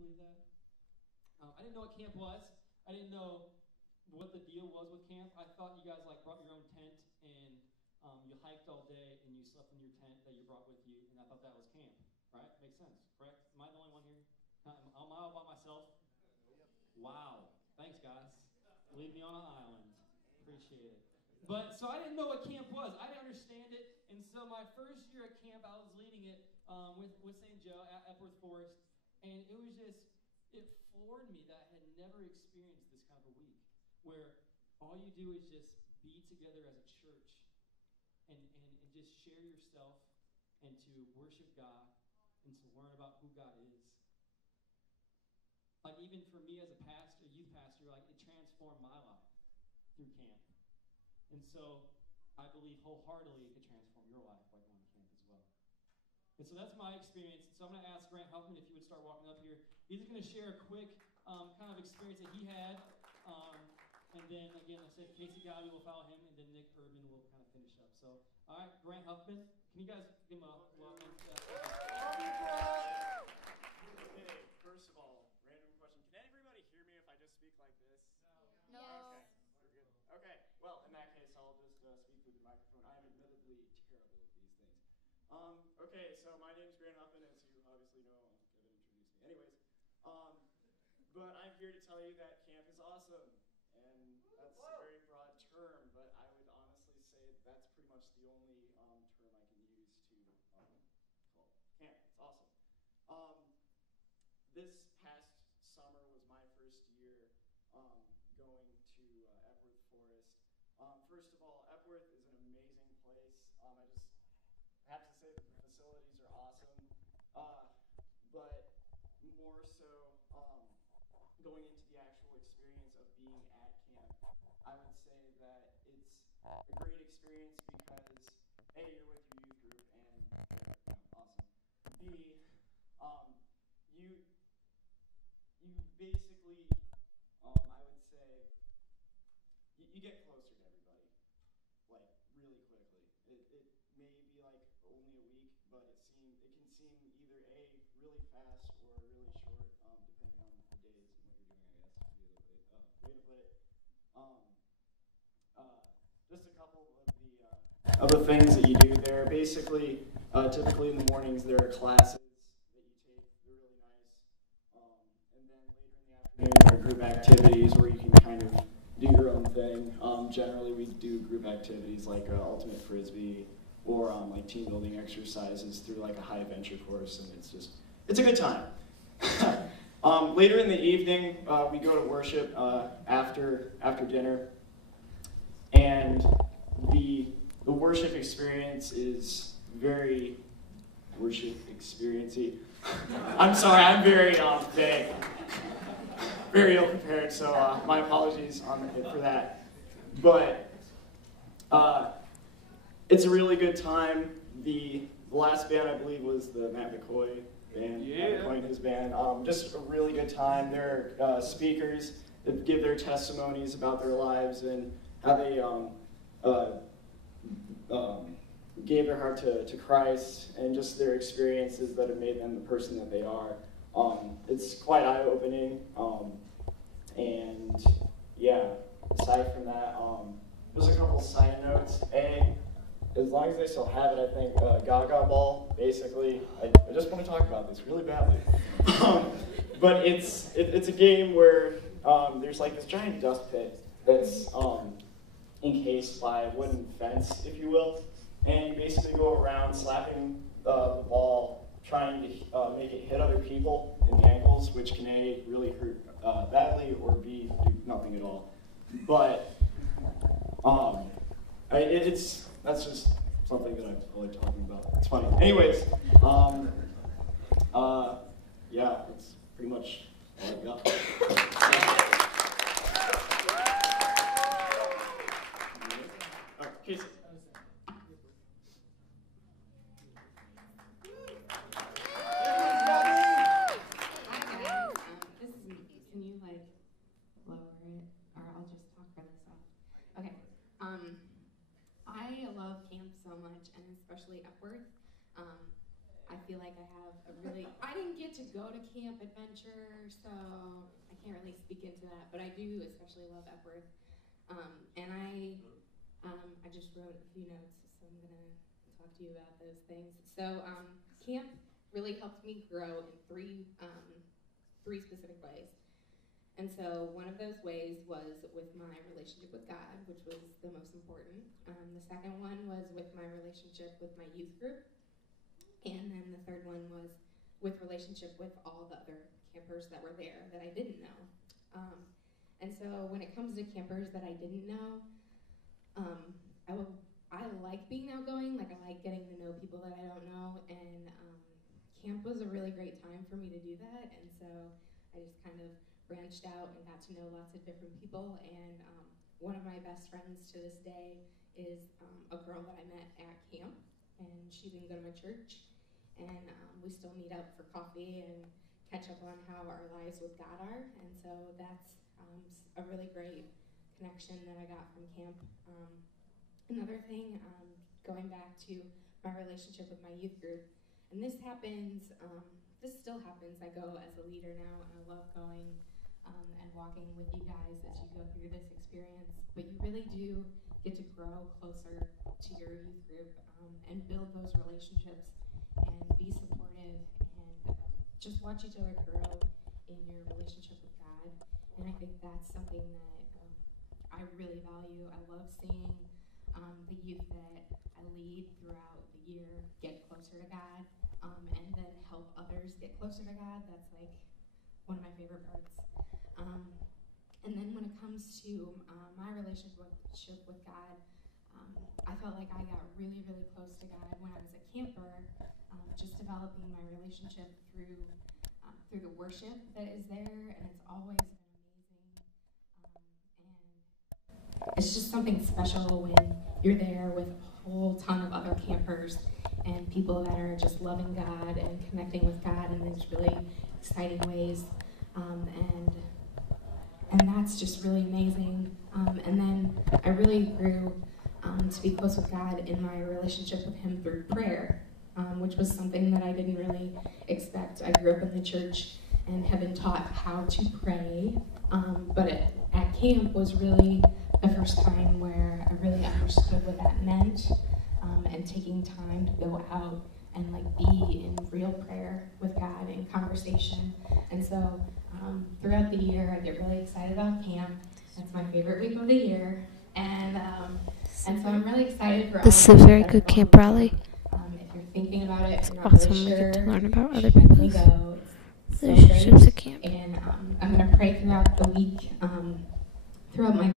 believe that? I didn't know what camp was. I didn't know what the deal was with camp. I thought you guys like brought your own tent and you hiked all day and you slept in your tent that you brought with you, and I thought that was camp, right? Makes sense, correct? Am I the only one here? Am I all by myself? Wow. Thanks, guys. Leave me on an island. Appreciate it. But so I didn't know what camp was. I didn't understand it, and so my first year at camp, I was leading it with St. Joe at Epworth Forest, and it was just it floored me that I had never experienced this kind of a week, where all you do is just be together as a church and just share yourself and to worship God and to learn about who God is. Like even for me as a pastor, youth pastor, like it transformed my life through camp. And so I believe wholeheartedly it could transform your life by going to camp as well. And so that's my experience. So I'm going to ask Grant Huffman if he would start walking up here. He's going to share a quick kind of experience that he had. And then, again, I said Casey Gowdy will follow him, and then Nick Urban will kind of finish up. So, all right, Grant Huffman, can you guys give him a welcome? Okay, first of all, random question. Can everybody hear me if I just speak like this? No. Okay, we're good. Okay, well, in that case, I'll just speak through the microphone. I'm admittedly terrible at these things. Okay, so my name's Grant Huffman, as you obviously know. Kevin introduced me. Anyways, but I'm here to tell you that camp is awesome. And that's a very broad term, but I would honestly say that's pretty much the only term I can use to call camp. It's awesome. This past summer was my first year going to Epworth Forest. First of all, Epworth is an amazing place. I just have to say that the facilities are awesome, but more so going into the actual experience of being at camp, I would say that it's a great experience because A, you're with your youth group and they're awesome. B, you basically, I would say, you get closer to everybody, like really quickly. It may be like only a week, but it can seem either A, really fast or really short, depending on the days and what you're doing, I guess, would be the way to put it. Just a couple of the things that you do there. Basically, typically in the mornings there are classes that you take. They're really nice. And then later in the afternoon there are group activities where you can kind of do your own thing. Generally we do group activities like ultimate frisbee or like team building exercises through like a high adventure course, and it's a good time. Later in the evening, we go to worship after dinner, and the worship experience is very worship experiencey. I'm sorry, I'm very vague, very ill prepared, so my apologies for that. But it's a really good time. The last band, I believe, was the Matt McCoy band. Yeah. Matt McCoy and his band. Just a really good time. There are speakers that give their testimonies about their lives and how they gave their heart to Christ, and just their experiences that have made them the person that they are. It's quite eye-opening. And yeah, aside from that, there's a couple side notes. As long as they still have it, I think Gaga Ball, basically, I just want to talk about this really badly. But it's a game where there's like this giant dust pit that's encased by a wooden fence, if you will, and you basically go around slapping the ball, trying to make it hit other people in the ankles, which can A, really hurt badly, or B, do nothing at all. But that's just something that I like talking about. It's funny. Anyways, yeah, that's pretty much all I got. Casey. This is Nikki. Can you like lower it, or I'll just talk for myself? Okay. I love camp so much, and especially Epworth. I feel like I have a really. I didn't get a camp adventure, so I can't really speak into that, but I do especially love Epworth. And I just wrote a few notes, so I'm gonna talk to you about those things. So camp really helped me grow in three specific ways. And so one of those ways was with my relationship with God, which was the most important. The second one was with my relationship with my youth group. And then the third one was with relationship with all the other campers that were there that I didn't know. And so when it comes to campers that I didn't know, I like being outgoing, like I like getting to know people that I don't know, and camp was a really great time for me to do that, and so I just kind of branched out and got to know lots of different people, and one of my best friends to this day is a girl that I met at camp, and she didn't go to my church, and we still meet up for coffee and catch up on how our lives with God are, and so that's a really great connection that I got from camp. Another thing, going back to my relationship with my youth group, and this still happens. I go as a leader now, and I love going and walking with you guys as you go through this experience, but you really do get to grow closer to your youth group and build those relationships and be supportive and just watch each other grow in your relationship with God. And I think that's something that I really value. I love seeing the youth that I lead throughout the year get closer to God and then help others get closer to God. That's like one of my favorite parts. And then when it comes to my relationship with God, I felt like I got really, really close to God when I was a camper, just developing my relationship through the worship that is there, and it's always been amazing. And it's just something special when you're there with a whole ton of other campers and people that are just loving God and connecting with God in these really exciting ways. And that's just really amazing. And then I really grew to be close with God in my relationship with Him through prayer, which was something that I didn't really expect. I grew up in the church and have been taught how to pray, but at camp was really the first time where I really understood what that meant, and taking time to go out and like be in real prayer with God in conversation. And so throughout the year, I get really excited about camp. That's my favorite week of the year, and so I'm really excited for. This is a very good camp rally. If you're thinking about it, It's you're not awesome. really We get sure, to learn about other definitely people's go. It's so relationships great. at camp. And I'm going to pray throughout the week, throughout my